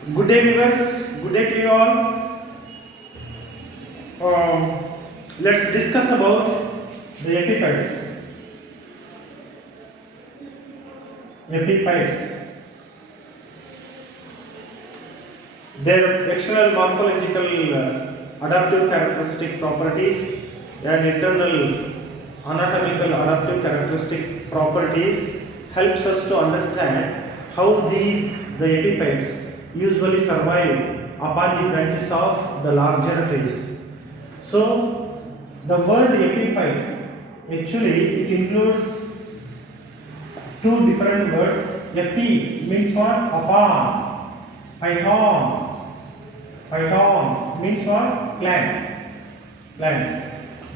Good day, viewers. Good day to you all. Let's discuss about the epipets. Epipets. Their external morphological adaptive characteristic properties and internal anatomical adaptive characteristic properties helps us to understand how the epipets usually survive upon the branches of the larger trees. So the word epiphyte actually it includes two different words. Epi means what? Upon. Python. Python means what? Plant. Plant.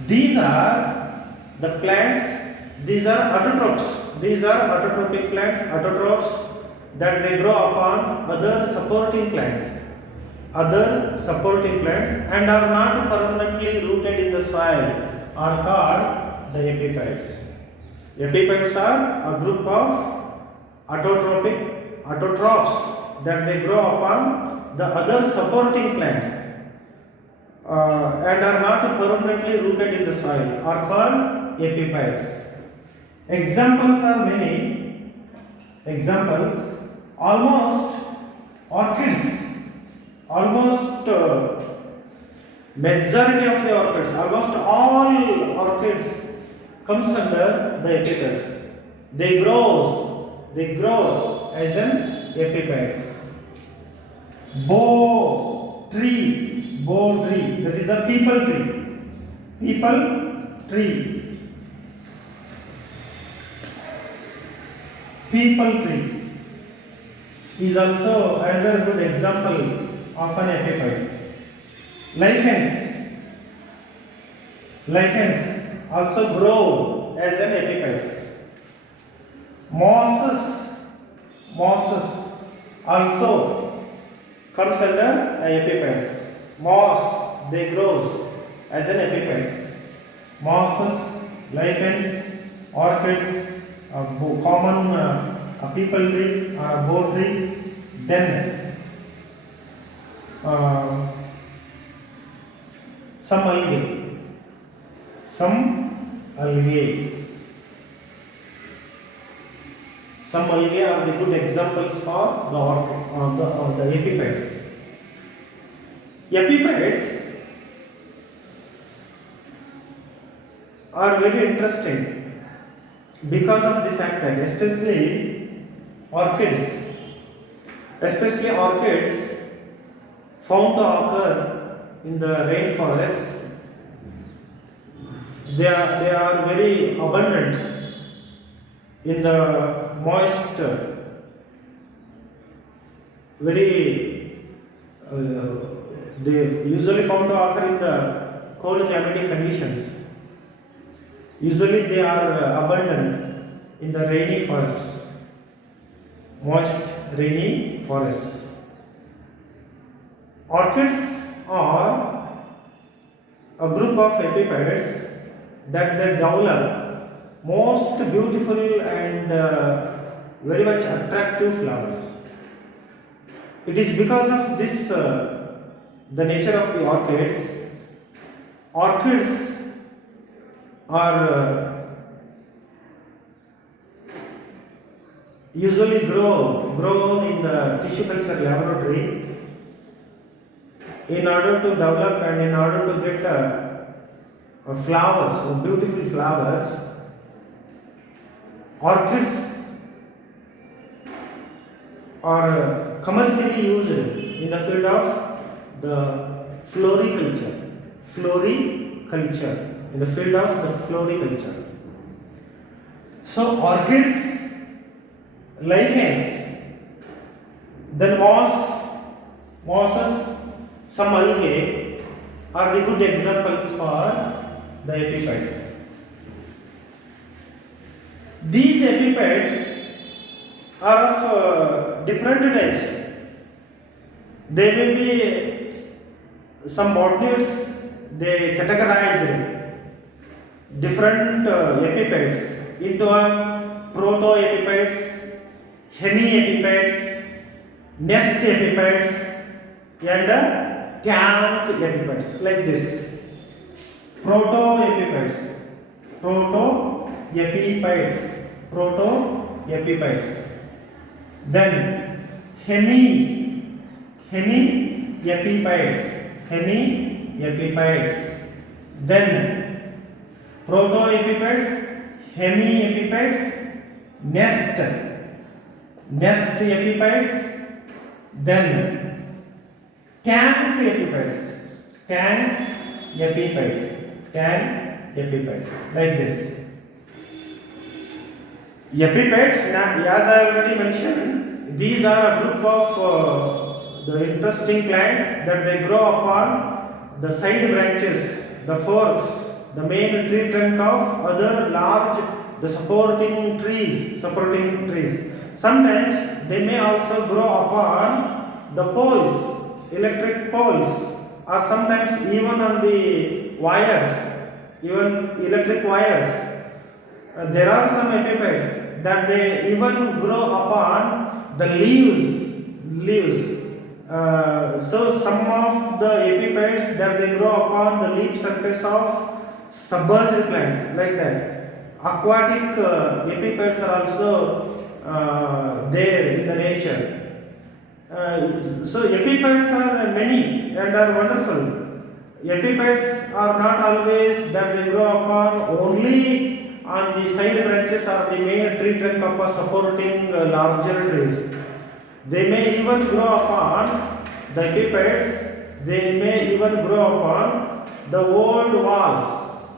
These are the plants. These are autotrophs. These are autotrophic plants. Autotrophs that they grow upon other supporting plants. Other supporting plants and are not permanently rooted in the soil are called the epiphytes. Epiphytes are a group of autotrophs that they grow upon the other supporting plants and are not permanently rooted in the soil are called epiphytes. Examples are many. Examples almost orchids. Almost majority of the orchids, almost all orchids comes under the epiphytes. They grow as an epiphytes. Bow tree, that is a people tree. People tree. People tree is also another good example of an epiphyte. Lichens also grow as an epiphyte. Mosses also comes under epiphytes. Moss they grows as an epiphyte. Mosses, lichens, orchids, a common people tree or a bow tree, then some algae. Some algae are the good examples for the epiphytes. Epiphytes are very interesting because of the fact that especially orchids found to occur in the rainforests. They are very abundant in the moist, they usually found to occur in the cold climatic conditions. Usually they are abundant in the rainy forests, moist rainy forests. Orchids are a group of epiphytes that they develop most beautiful and very much attractive flowers. It is because of this, the nature of the orchids. Orchids are usually grown in the tissue culture laboratory in order to develop and in order to get flowers, beautiful flowers. Orchids are commercially used in the field of the floriculture. In the field of the floriculture. So orchids, lichens, then mosses, some algae are the good examples for the epiphytes. These epiphytes are of different types. They may be some botanists, they categorize different epiphytes into a proto-epiphytes, hemi-epiphytes, nest epiphytes and tank epiphytes, like this. Proto-epiphytes, proto-epiphytes, proto-epiphytes. Then hemi-epiphytes, hemi-epiphytes. Then proto-epiphytes, hemi-epiphytes, nest epiphytes. Then tank epiphytes, like this. Epiphytes, as I already mentioned, these are a group of the interesting plants that they grow upon the side branches, the forks, the main tree trunk of other large, the supporting trees. Sometimes they may also grow upon the poles, electric poles, or sometimes even on the wires, even electric wires. There are some epiphytes that they even grow upon the leaves. So some of the epiphytes that they grow upon the leaf surface of submerged plants, like that. Aquatic epiphytes are also there in the nature. So epiphytes are many and are wonderful. Epiphytes are not always that they grow upon only on the side branches or the main tree trunk of a supporting larger trees. They may even grow upon the epiphytes. They may even grow upon the old walls,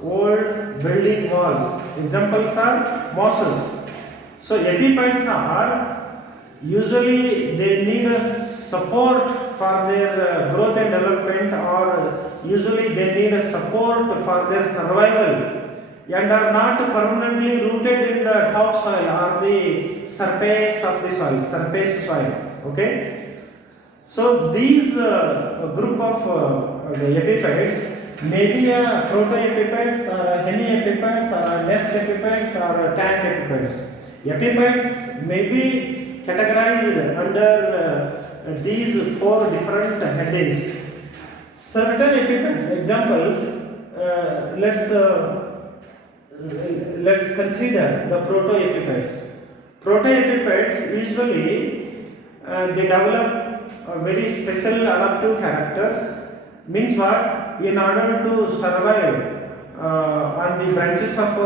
old building walls. Examples are mosses. So epiphytes are usually they need a support for their growth and development, or usually they need a support for their survival, and are not permanently rooted in the topsoil or the surface of the soil, okay. So these group of the epiphytes may be a proto-epiphytes or a hemi-epiphytes or a nest epiphytes or a tank epiphytes. Epiphytes may be categorized under these four different headings. Certain epiphytes, examples, let's consider the proto-epiphytes. Proto-epiphytes usually they develop very special adaptive characters. Means what? In order to survive on the branches of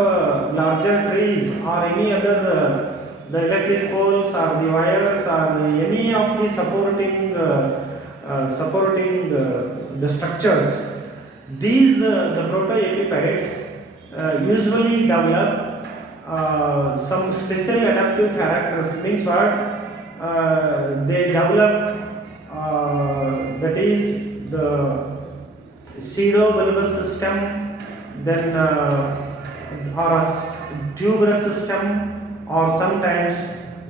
larger trees or any other the electric poles or the wires or any of the supporting the structures, these the proto-epiphytes usually develop some special adaptive characters. Means what? They develop that is the pseudobulbous system, then or a tuberous system, or sometimes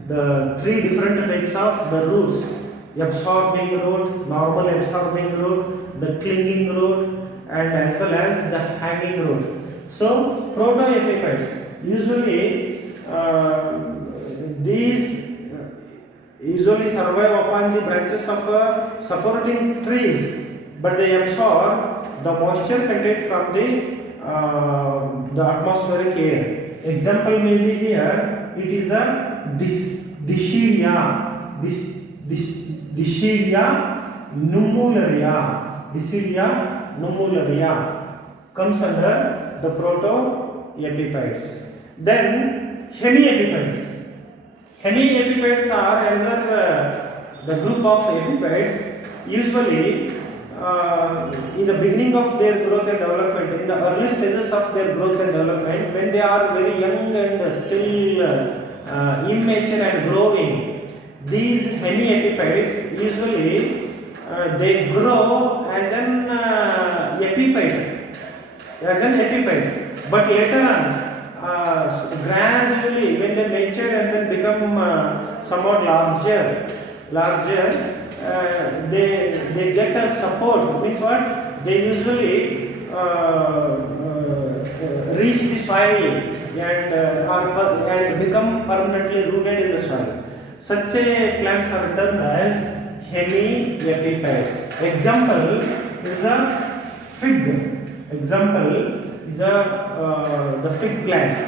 the three different types of the roots: absorbing root, normal absorbing root, the clinging root, and as well as the hanging root. So proto-epiphytes usually these usually survive upon the branches of supporting trees, but they absorb the moisture contained from the atmospheric air. Example may be here. It is a Dischidia nummularia comes under the proto-epiphytes. Then hemi-epiphytes. Hemi-epiphytes are another the group of epiphytes. Usually in the beginning of their growth and development, in the early stages of their growth and development, when they are very young and still immature and growing, these hemi-epiphytes usually they grow as an epiphyte, but later on gradually when they mature and then become somewhat larger, they get a support. Means what? They usually reach the soil and become permanently rooted in the soil. Such a plants are termed as hemiepipeds. Example is a fig. Example is the fig plant,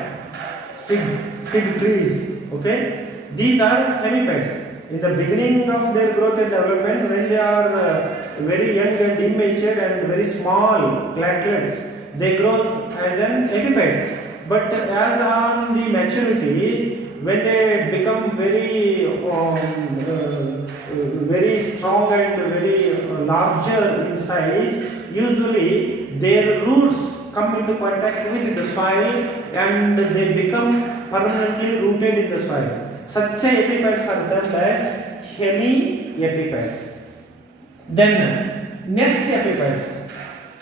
fig trees. Okay, these are hemipeds. In the beginning of their growth and development, when they are very young and immature and very small plantlets, they grow as an epipeds. But as on the maturity, when they become very strong and very larger in size, usually their roots come into contact with the soil and they become permanently rooted in the soil. Such epipeds are termed as hemiepipeds. Then nest epipeds.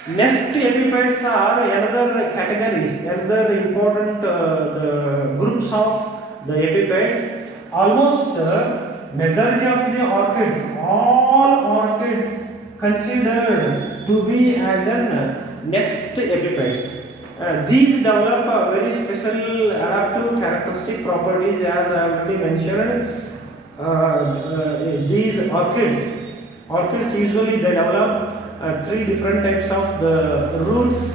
Nest epipeds are another category, another important groups of the epipeds. Almost majority of the orchids, all orchids considered to be as an nest epipeds. These develop very special adaptive characteristic properties, as I already mentioned. These orchids usually they develop three different types of the roots.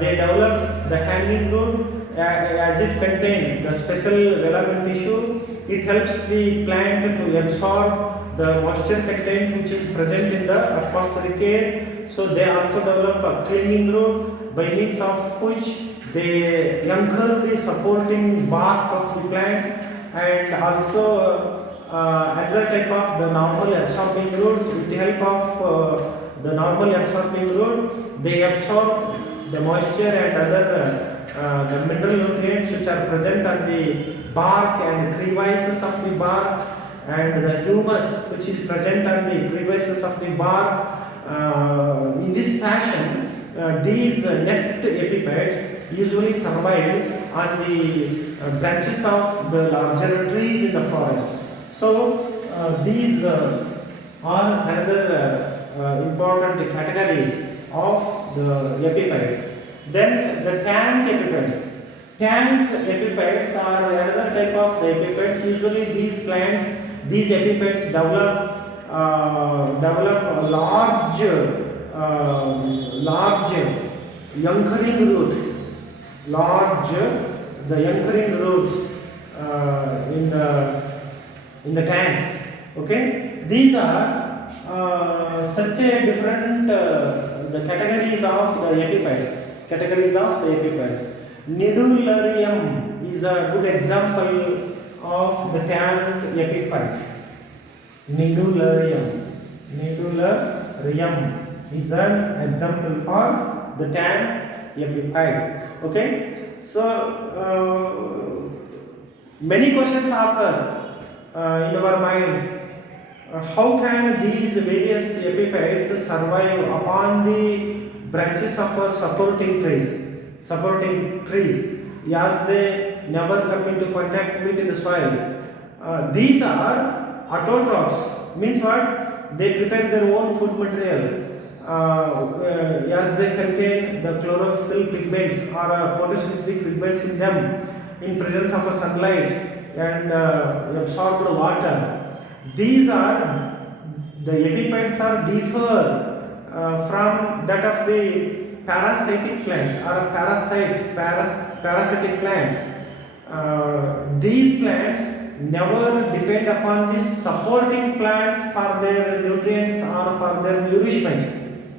They develop the hanging root, as it contains the special velamen tissue. It helps the plant to absorb the moisture content which is present in the atmospheric air. So they also develop a clinging root, by means of which they anchor the supporting bark of the plant, and also another type of the normal absorbing roots. With the help of the normal absorbing root, they absorb the moisture and other the mineral nutrients which are present on the bark and crevices of the bark, and the humus which is present on the crevices of the bark. In this fashion, these nest epipeds usually survive on the branches of the larger trees in the forest. So these are another important categories of the epipeds. Then the tank epipeds. Tank epipeds are another type of the epipeds. Usually these epipeds develop a large anchoring root, the anchoring roots in the tanks. Okay, these are such a different the categories of the epipeds. Nidularium is a good example of the tank epiped. Nidularium is an example for the tank epiped. Okay, so many questions occur in our mind. How can these various epipeds survive upon the branches of a supporting trees, as they never come into contact with the soil? These are autotrophs. Means what? They prepare their own food material, as they contain the chlorophyll pigments or photosynthetic pigments in them, in presence of a sunlight and absorbed water. These are the epipeds are differ from that of the parasitic plants or parasitic plants. These plants never depend upon the supporting plants for their nutrients or for their nourishment.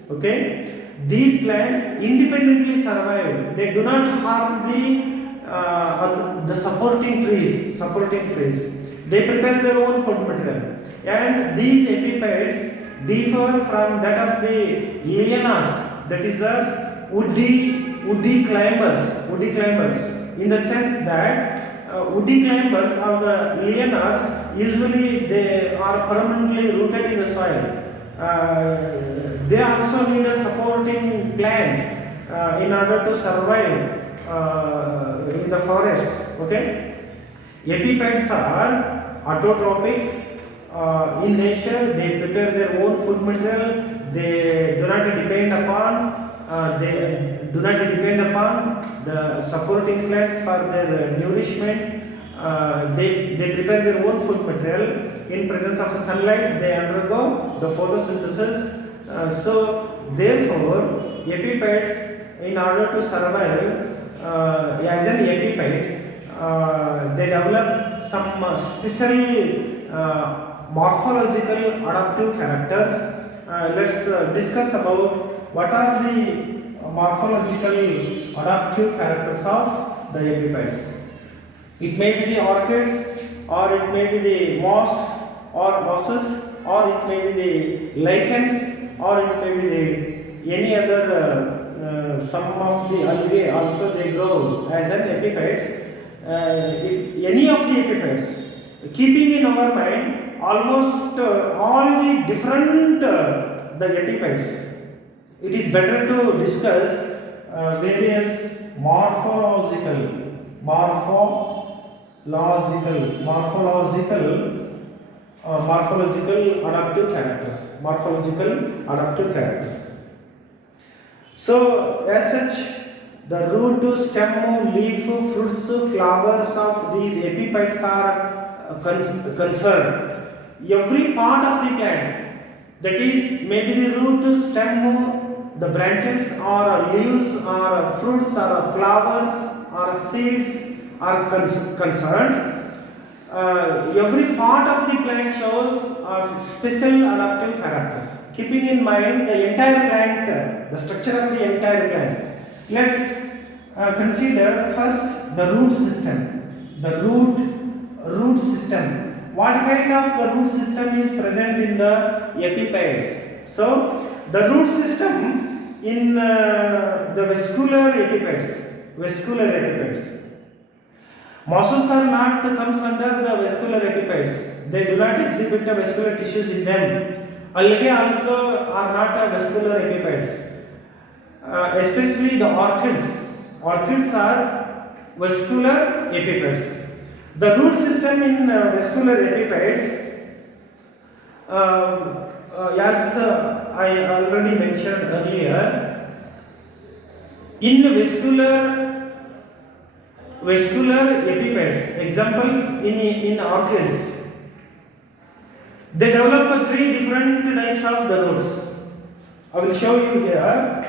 Okay, these plants independently survive. They do not harm the supporting trees. They prepare their own food material, and these epipeds differ from that of the lianas, that is the woody climbers, in the sense that woody climbers or the lianas, usually they are permanently rooted in the soil. They also need a supporting plant in order to survive in the forest. Okay, epipeds are autotrophic in nature. They prepare their own food material. They do not depend upon the supporting plants for their nourishment. they prepare their own food material. In presence of sunlight, they undergo the photosynthesis. So therefore, epiphytes, in order to survive as an epiphyte, they develop some special morphological adaptive characters. Let's discuss about what are the morphological adaptive characters of the epiphytes. It may be the orchids, or it may be the moss or mosses, or it may be the lichens, or it may be the any other some of the algae also they grow as an epiphytes. Any of the epiphytes, keeping in our mind almost all the different the epiphytes. It is better to discuss various morphological adaptive characters. So as such, the root, stem, leaf, fruits, flowers of these epiphytes are concerned. Every part of the plant, that is maybe the root, stem, the branches or leaves or fruits or flowers or seeds are concerned. Every part of the plant shows special adaptive characters, keeping in mind the entire plant, the structure of the entire plant. Let's consider first the root system. The root system. What kind of the root system is present in the epiphytes? So the root system in the vascular epiphytes. Mosses are not comes under the vascular epiphytes. They do not exhibit the vascular tissues in them. Algae also are not vascular epiphytes. Especially the orchids. Orchids are vascular epiphytes. The root system in vascular epiphytes, as I already mentioned earlier, in vascular epiphytes, examples in orchids, they develop three different types of the roots. I will show you here.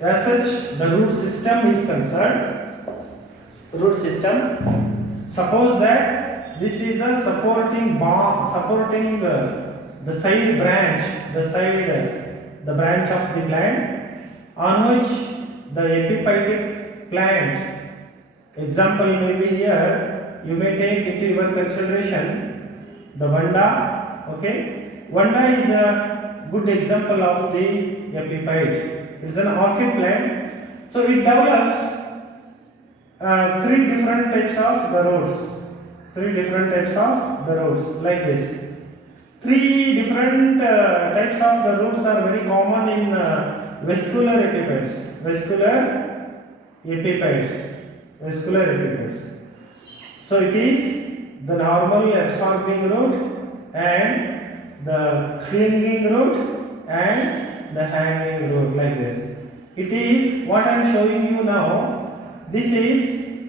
As such, the root system is concerned. Root system. Suppose that this is a supporting the side branch, the branch of the plant on which the epiphytic plant. Example may be here. You may take into your consideration the vanda. Okay, vanda is a good example of the epiphyte. It is an orchid plant, so it develops three different types of the roots. Like this. Three different types of the roots are very common in vascular epiphytes. So it is the normal absorbing root and the clinging root and the hanging root, like this. It is what I am showing you now. This is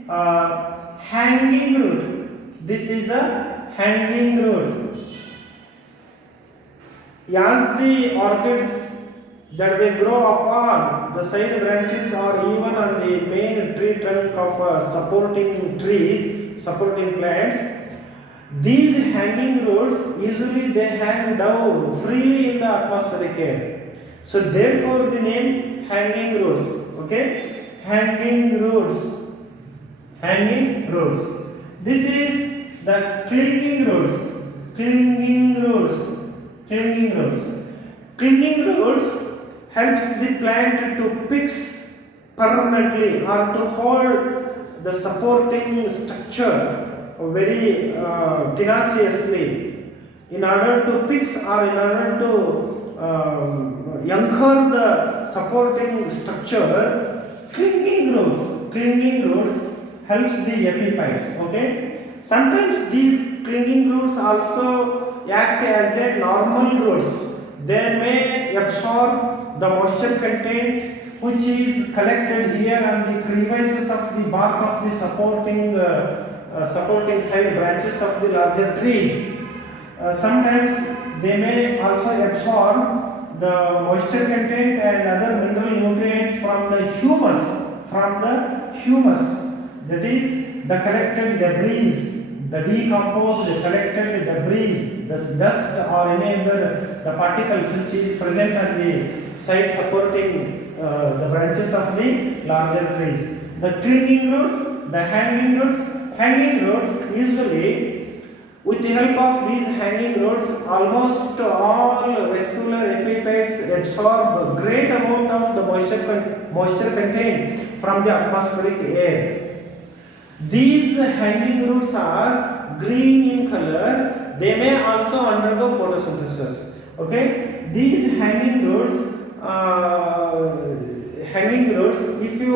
a hanging root. This is a hanging root. As the orchids that they grow upon the side branches or even on the main tree trunk of supporting plants, these hanging roots usually they hang down freely in the atmospheric air. So therefore the name hanging roots. Okay. Hanging roots. This is the clinging roots. Clinging roots helps the plant to fix permanently or to hold the supporting structure very tenaciously in order to fix or in order to anchor the supporting structure. Clinging roots helps the epiphytes. Okay. Sometimes these clinging roots also act as a normal roots. They may absorb the moisture content which is collected here on the crevices of the bark of the supporting supporting side branches of the larger trees. Sometimes they may also absorb the moisture content and other mineral nutrients from the humus, that is the collected debris, the decomposed collected debris, the dust or any other the particles which is present on the side supporting the branches of the larger trees. The clinging roots, the hanging roots usually, with the help of these hanging roots, almost all vascular epiphytes absorb a great amount of the moisture contained from the atmospheric air. These hanging roots are green in color. They may also undergo photosynthesis. Okay, these hanging roots, if you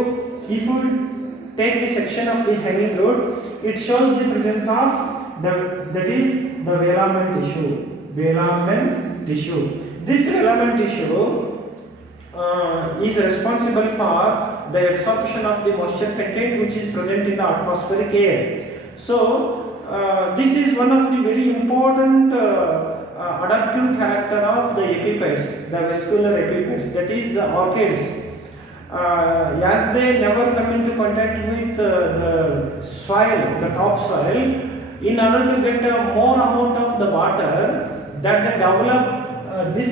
take the section of the hanging root, it shows the presence of the velamen tissue. This velamen tissue is responsible for the absorption of the moisture content which is present in the atmospheric air. So this is one of the very important adaptive character of the epiphytes, the vascular epiphytes, that is the orchids. As they never come into contact with the soil, the topsoil, in order to get more amount of the water, that they develop the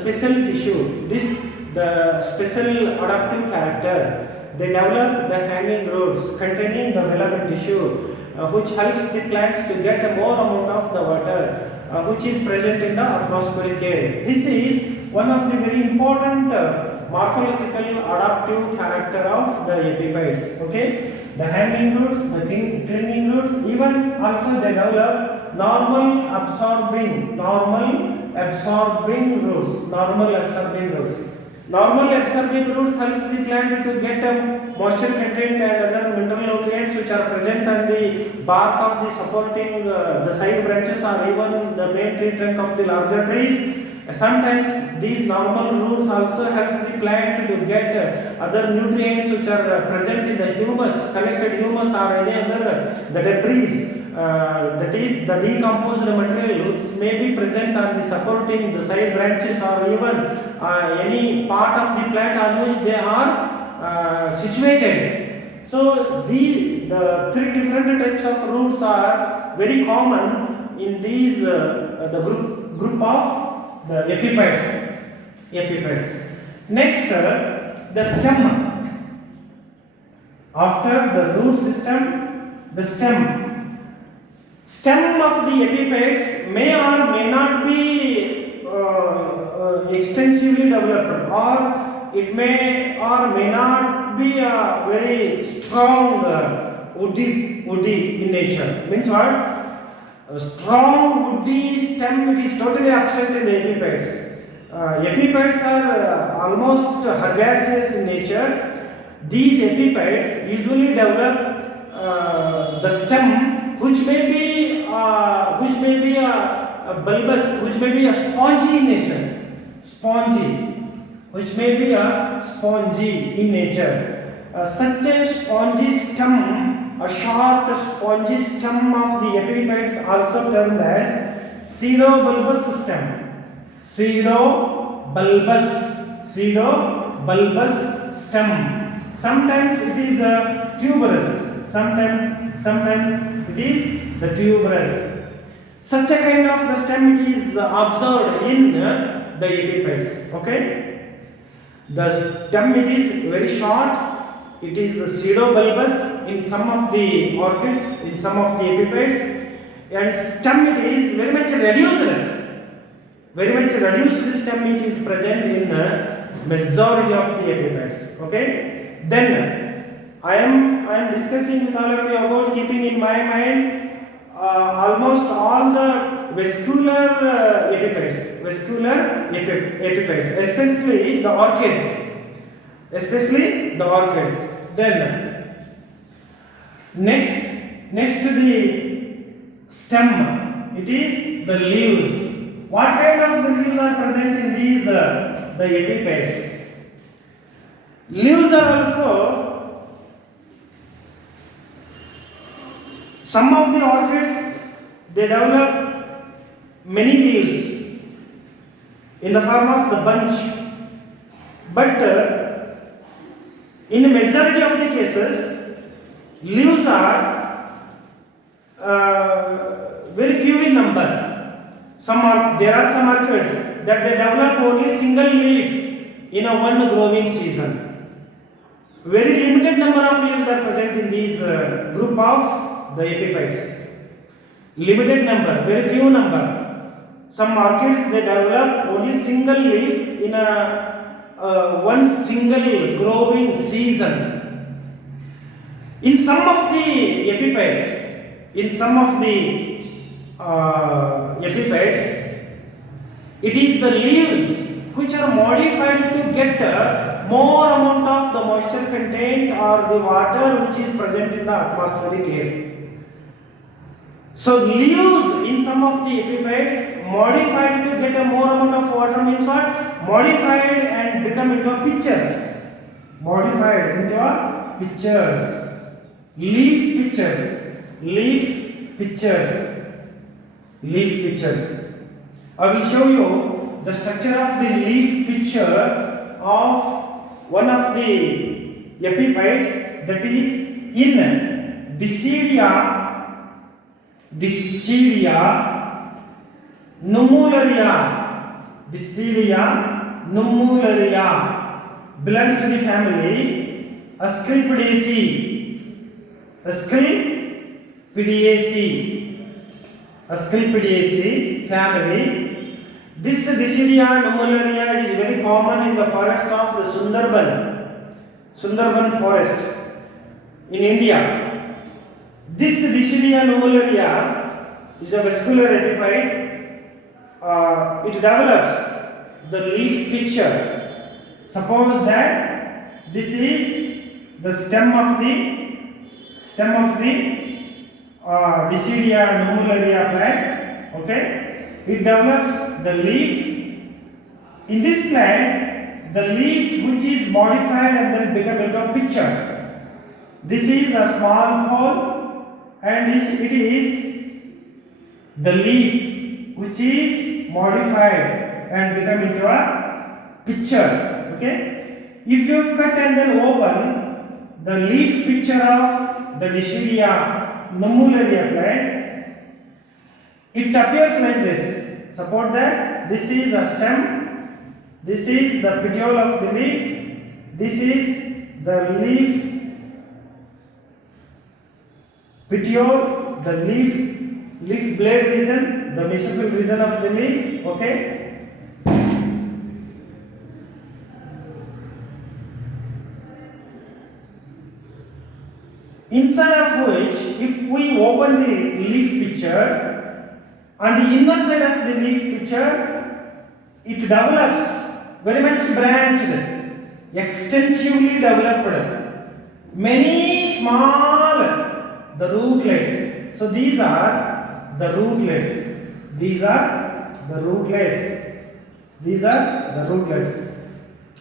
special tissue, the special adaptive character. They develop the hanging roots containing the velamen tissue, which helps the plants to get more amount of the water which is present in the atmospheric air. This is one of the very important morphological adaptive character of the epiphytes. Okay, the hanging roots, the clinging roots, even also they develop normal absorbing roots. Normal absorbing roots helps the plant to get moisture content and other mineral nutrients which are present on the bark of the supporting the side branches or even the main tree trunk of the larger trees. Sometimes these normal roots also help the plant to get other nutrients which are present in the collected humus or any other the debris, that is the decomposed material which may be present on the supporting the side branches or even any part of the plant on which they are situated. So the three different types of roots are very common in these the group of the epiphytes. Next, the stem. After the root system, the stem of the epiphytes may or may not be extensively developed, or it may or may not be a very strong woody in nature. Means what? A strong woody stem, it is totally absent in the epiphytes. Epiphytes are almost herbaceous in nature. These epiphytes usually develop the stem which may be a bulbous, which may be a spongy in nature. Such a spongy stem, a short spongy stem of the epiphytes, also termed as pseudobulbous stem. Pseudobulbous stem. Sometimes it is tuberous. Sometimes it is the tuberous. Such a kind of the stem is observed in the epiphytes. Okay, the stem it is very short. It is pseudobulbous in some of the orchids, in some of the epiphytes, and stem it is very much reduced. Stem it is present in majority of the epiphytes. Okay, then I am discussing with all of you about keeping in my mind almost all the vascular epiphytes, especially the orchids. Then next to the stem, it is the leaves. What kind of the leaves are present in these the epiphytes? Leaves are also Some of the orchids, they develop many leaves in the form of the bunch, but in a majority of the cases, leaves are very few in number. There are some orchids that they develop only single leaf in a one growing season. Very limited number of leaves are present in these group of the epiphytes. Limited number, very few number. Some orchids, they develop only single leaf in a one single growing season. In some of the epiphytes, it is the leaves which are modified to get more amount of the moisture content or the water which is present in the atmospheric air. So leaves in some of the epiphytes modified to get a more amount of water means what? Modified and become into a pitchers. Modified into a pitchers. Leaf pitchers. Leaf pitchers. Leaf pitchers. I will show you the structure of the leaf pitcher of one of the epiphyte, that is in Dischidia nummularia. Dischidia nummularia belongs to the family Asclepidaceae. Asclepidaceae family. This Dischidia nummularia is very common in the forests of the Sundarban forest in India. This Dischidia nummularia is a vascular epiphyte. It develops the leaf pitcher. Suppose that this is the stem of the Dischidia nummularia plant. Okay, it develops the leaf. In this plant, the leaf which is modified and then become into a pitcher. This is a small hole, and it is the leaf which is modified and become into a pitcher. Okay, if you cut and then open the leaf pitcher of the Dischidia nummularia plant, it appears like this. Suppose that this is a stem, this is the petiole of the leaf, this is the leaf petiole, the leaf blade region, the mesophyll region of the leaf. Okay, inside of which, if we open the leaf pitcher, on the inner side of the leaf pitcher, it develops very much branched, extensively developed, many small the rootlets. So these are the rootlets.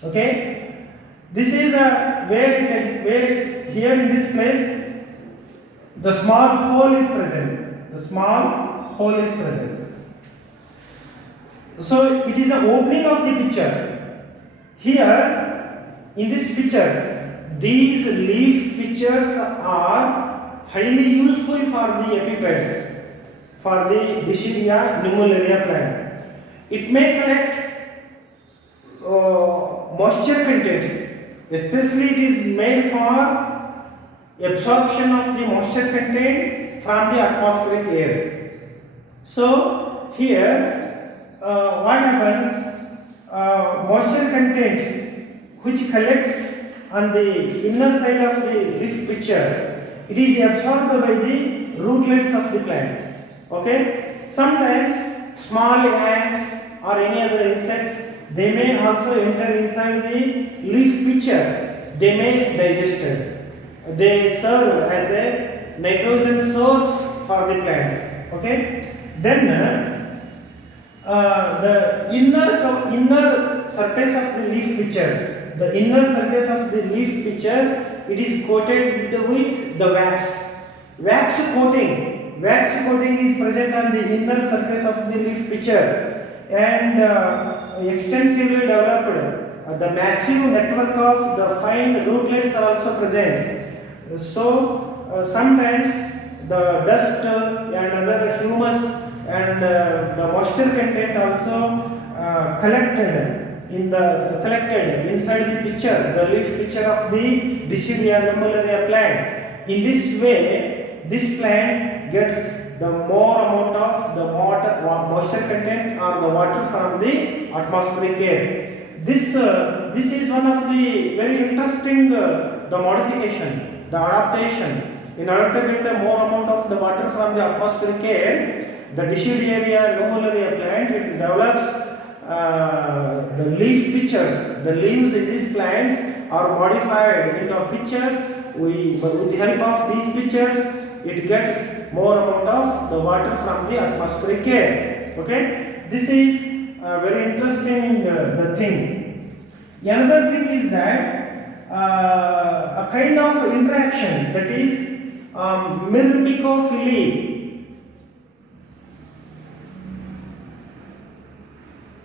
Okay, this is where here in this place the small hole is present. So it is an opening of the pitcher. Here in this pitcher, these leaf pitchers are highly useful for the epiphytes, for the Dischidia nummularia plant. It may collect moisture content, especially it is made for absorption of the moisture content from the atmospheric air. So here what happens, moisture content which collects on the inner side of the leaf pitcher, it is absorbed by the rootlets of the plant. Okay, sometimes small ants or any other insects, they may also enter inside the leaf pitcher. They may digest it. They serve as a nitrogen source for the plants. Okay, then the inner surface of the leaf pitcher, it is coated with the wax. Wax coating. Wax coating is present on the inner surface of the leaf pitcher and extensively developed. The massive network of the fine rootlets are also present. So sometimes the dust and other humus and the moisture content also collected inside the pitcher, the leaf pitcher of the Dischidia lombularia plant. In this way, this plant gets the more amount of the moisture content or the water from the atmospheric air. This is one of the very interesting the modification, the adaptation. In order to get the more amount of the water from the atmospheric air, the Dischidia lombularia plant it develops the leaf pitchers. The leaves in these plants are modified into pitchers. With the help of these pitchers, it gets more amount of the water from the atmospheric air. Okay, this is a very interesting the thing. Another thing is that a kind of interaction, that is myrmecophily.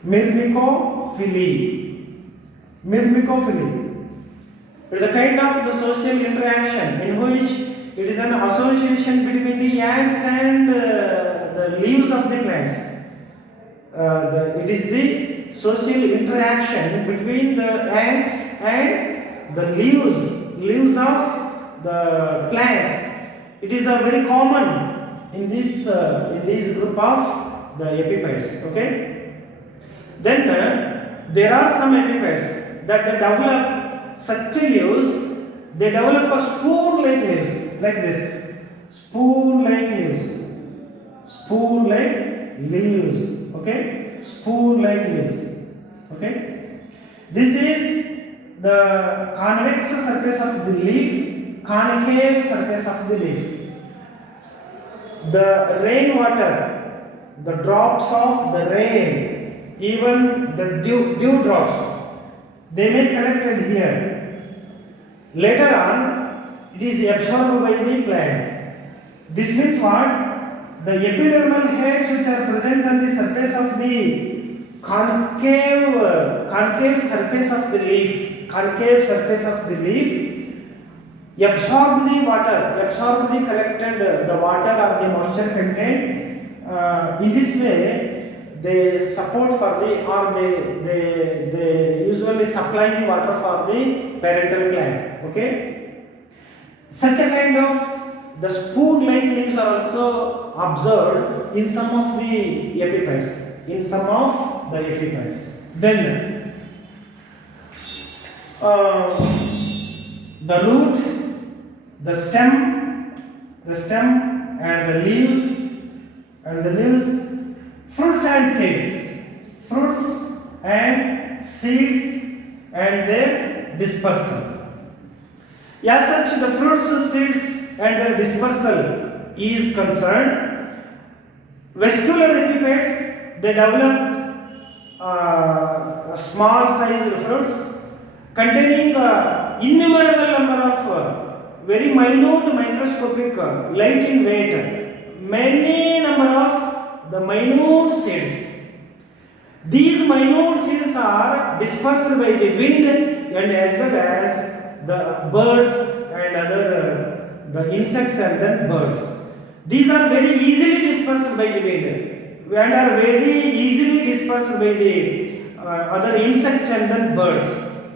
Myrmecophily. It is a kind of the social interaction in which it is an association between the ants and the leaves of the plants. It is the social interaction between the ants and the leaves of the plants. It is a very common in this group of the epiphytes. Okay. Then there are some epiphytes that they develop such leaves. They develop a spoon-like leaves, like this. Spoon-like leaves. Okay, spoon-like leaves. Okay. This is the convex surface of the leaf, concave surface of the leaf. The rainwater, the drops of the rain, even the dew drops, they may collected here. Later on, it is absorbed by the plant. This means what? The epidermal hairs which are present on the surface of the concave surface of the leaf, absorb the collected the water or the moisture content. In this way, they support for the or they usually supply the water for the parental plant. Okay, such a kind of the spoon-like leaves are also observed in some of the epiphytes. Then the root, the stem and the leaves, fruits and seeds and their dispersal. As such, the fruits, seeds and their dispersal is concerned, vascular epiphytes, they develop small sized fruits containing innumerable number of very minute microscopic, light in weight, many number of the minute seeds. These minute seeds are dispersed by the wind and as well as the birds and other the insects and then birds. These are very easily dispersed by the wind and are very easily dispersed by the other insects and then birds.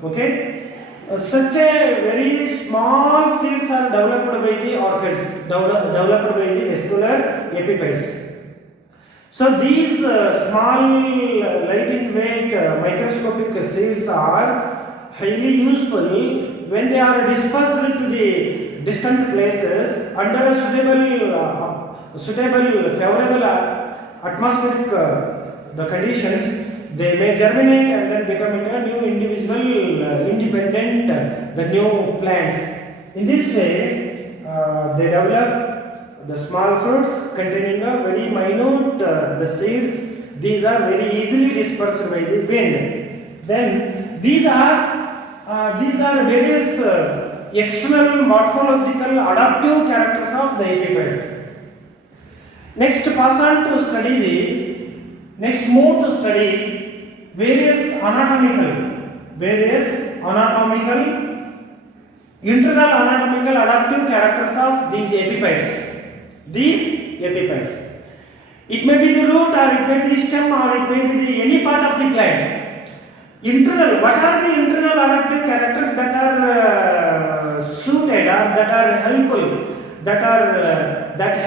Okay, such a very small seeds are developed by the orchids, developed by the vascular epiphytes. So these small light in weight microscopic seeds are highly useful when they are dispersed to the distant places under a suitable favorable atmospheric the conditions. They may germinate and then become into a new individual independent the new plants. In this way, they develop the small fruits containing a very minute the seeds. These are very easily dispersed by the wind. Then these are various external morphological adaptive characters of the epiphytes. Next move to study various internal anatomical adaptive characters of these epiphytes. It may be the root, or it may be the stem, or it may be any part of the plant. What are the internal adaptive characters that are suited or that are helpful, that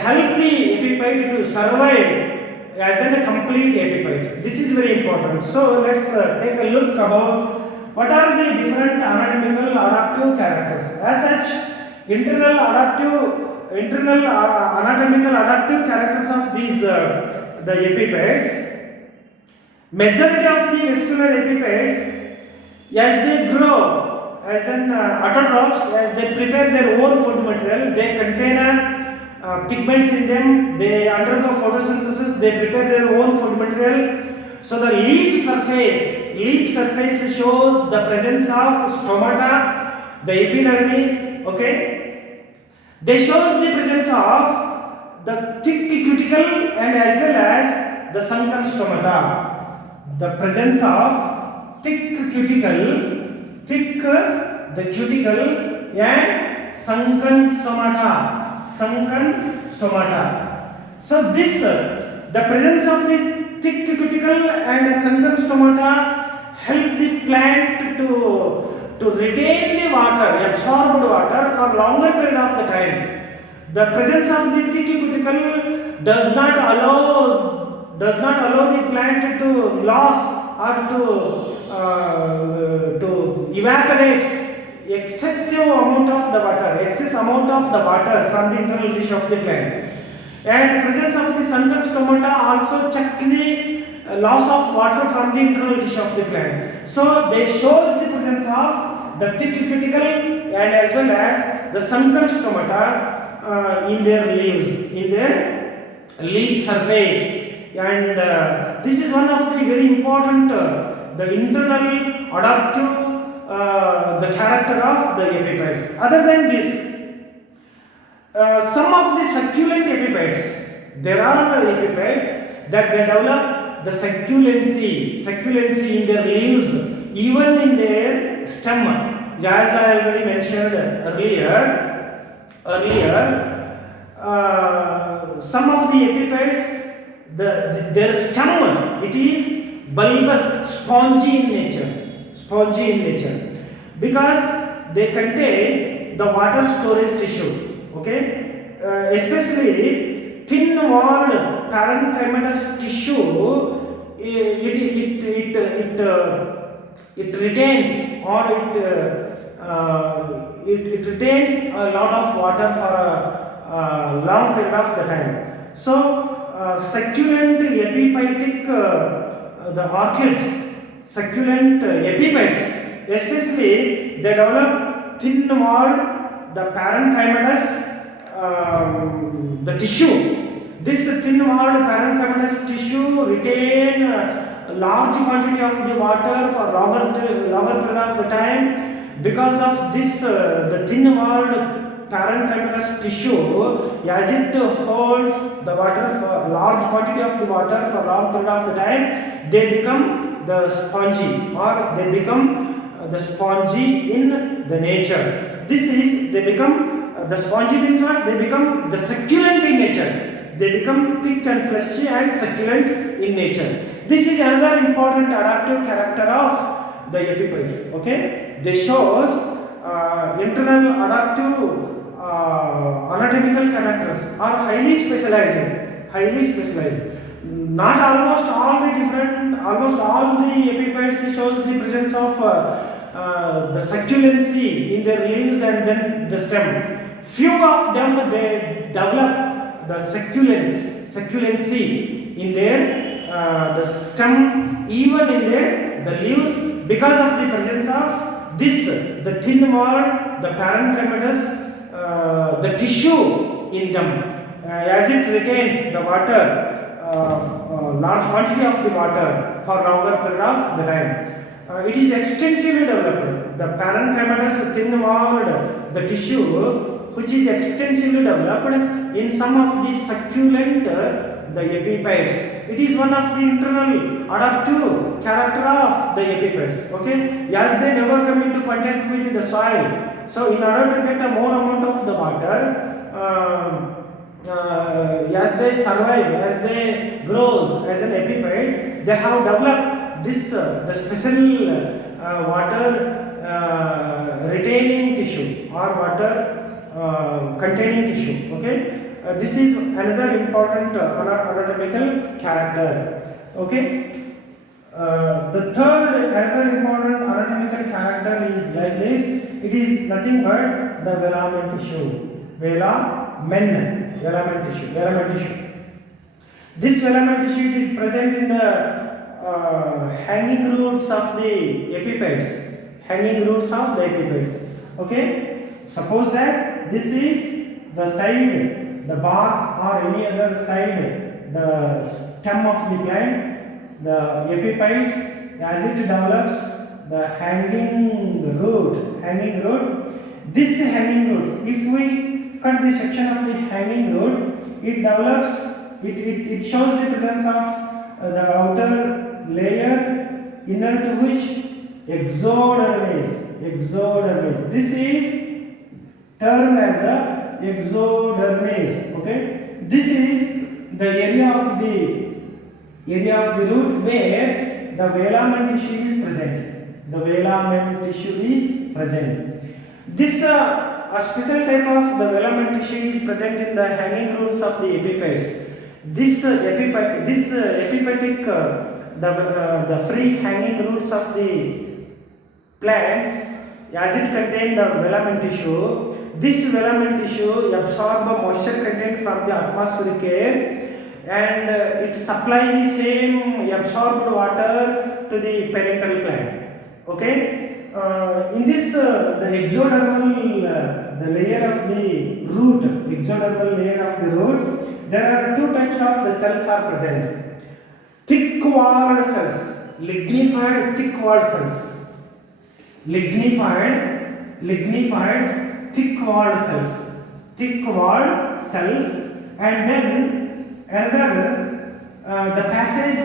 help the epiphyte to survive as a complete epiphyte? This is very important. So let's take a look about what are the different anatomical adaptive characters. As such, internal anatomical adaptive characters of these the epiphytes. Majority of the vascular epiphytes, as they grow as an autotrophs, as they prepare their own food material, they contain pigments in them, they undergo photosynthesis, they prepare their own food material. So the leaf surface shows the presence of stomata, the epidermis, okay. They shows the presence of the thick cuticle and as well as the sunken stomata. The presence of thick cuticle and sunken stomata. So this the presence of this thick cuticle and sunken stomata help the plant to retain the water, absorbed water for longer period of the time. The presence of the thick cuticle does not allow the plant to lose or to evaporate excess amount of the water from the internal tissue of the plant. And presence of the sunken stomata also check the loss of water from the internal tissue of the plant. So they shows the presence of the thick cuticle and as well as the sunken stomata in their leaves, in their leaf surface. And this is one of the very important the internal adaptive the character of the epiphytes. Other than this, some of the succulent epiphytes, there are epiphytes that they develop the succulency in their leaves, even in their stem. As I already mentioned earlier, some of the epiphytes, their stem, it is bulbous, spongy in nature, because they contain the water storage tissue, okay. Especially thin walled parenchymatous tissue, it retains it retains a lot of water for a long period of the time. So succulent epiphytic the orchids, succulent epiphytes, especially they develop thin walled the parenchymatous the tissue. This thin walled parenchymatous tissue retain a large quantity of the water for longer period of the time. Because of this the thin walled parenchymatous tissue, as it holds the water for large quantity of the water for long period of the time, they become the spongy, or they become the spongy in the nature. They become the spongy means what? They become the succulent in nature. They become thick and fleshy and succulent in nature. This is another important adaptive character of the epiphyte. Okay, they shows internal adaptive anatomical characters are highly specialized. Not almost all the epiphytes shows the presence of the succulency in their leaves and then the stem. Few of them they develop the succulency in their the stem, even in the leaves, because of the presence of this the thin walled the parenchymatous the tissue in them, as it retains the water, large quantity of the water for longer period of the time. It is extensively developed. the parenchymatous thin-walled the tissue which is extensively developed in some of the succulent the epiphytes. It is one of the internal adaptive character of the epiphytes. Okay, as they never come into contact with the soil, so in order to get a more amount of the water, as they survive, as they grow as an epiphyte, they have developed this the special water retaining tissue or water containing tissue. Okay, this is another important anatomical character. Okay, the third another important anatomical character is like this. It is nothing but the velamen tissue. Velamen tissue. This velamen tissue is present in the hanging roots of the epiphytes. Okay, suppose that this is the side, the bark or any other side, the stem of the plant, the epiphyte, as it develops the hanging root. This hanging root, if we cut the section of the hanging root, it develops, it shows the presence of the outer layer, inner to which exodermis. This is termed as the exodermis. Okay, this is the area of the root where the velamen tissue is present. This a special type of the velamen tissue is present in the hanging roots of the epiphytes. This epiphytic the free hanging roots of the plants, as it contains the velamen tissue, this velamen tissue absorbs moisture content from the atmospheric air and it supplies the same absorbed water to the parental plant. Okay, in this the exodermal the layer of the root, there are two types of the cells are present. Thick-walled cells, lignified thick-walled cells. Thick-walled cells, and then another the passage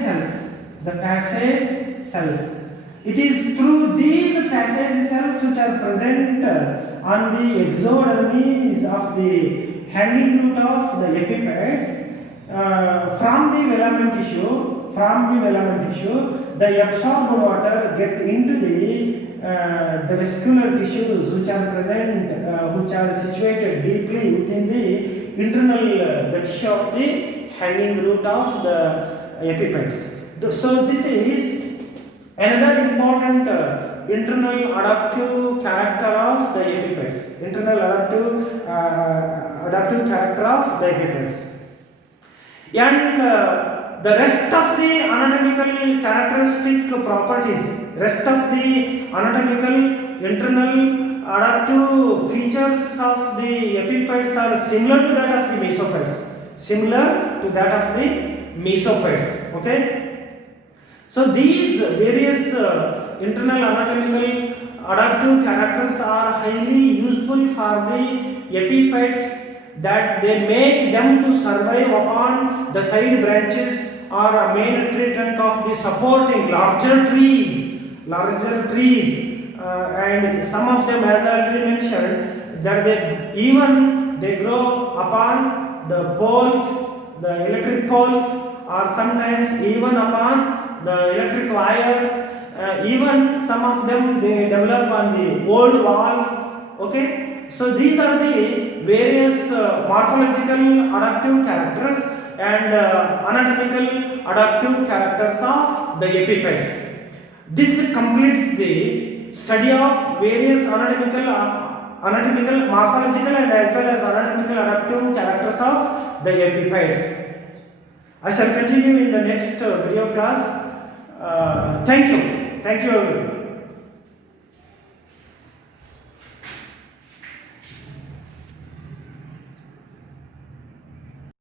cells. It is through these passage cells which are present on the exodermis of the hanging root of the epiphytes, from the velamen tissue, the absorbed water get into the vascular tissues which are present, which are situated deeply within the internal the tissue of the hanging root of the epiphytes. So this is another important internal adaptive character of the epiphytes. And the rest of the anatomical characteristic properties, internal adaptive features of the epiphytes are similar to that of the mesophytes. Okay, so these various internal anatomical adaptive characters are highly useful for the epiphytes, that they make them to survive upon the side branches or a main tree trunk of the supporting larger trees, and some of them, as I already mentioned, that they grow upon the poles, the electric poles, or sometimes even upon the electric wires. Even some of them they develop on the old walls. Okay, so these are the various morphological adaptive characters and anatomical adaptive characters of the epiphytes. This completes the study of various anatomical, morphological and as well as anatomical adaptive characters of the epiphytes. I shall continue in the next video class. Thank you.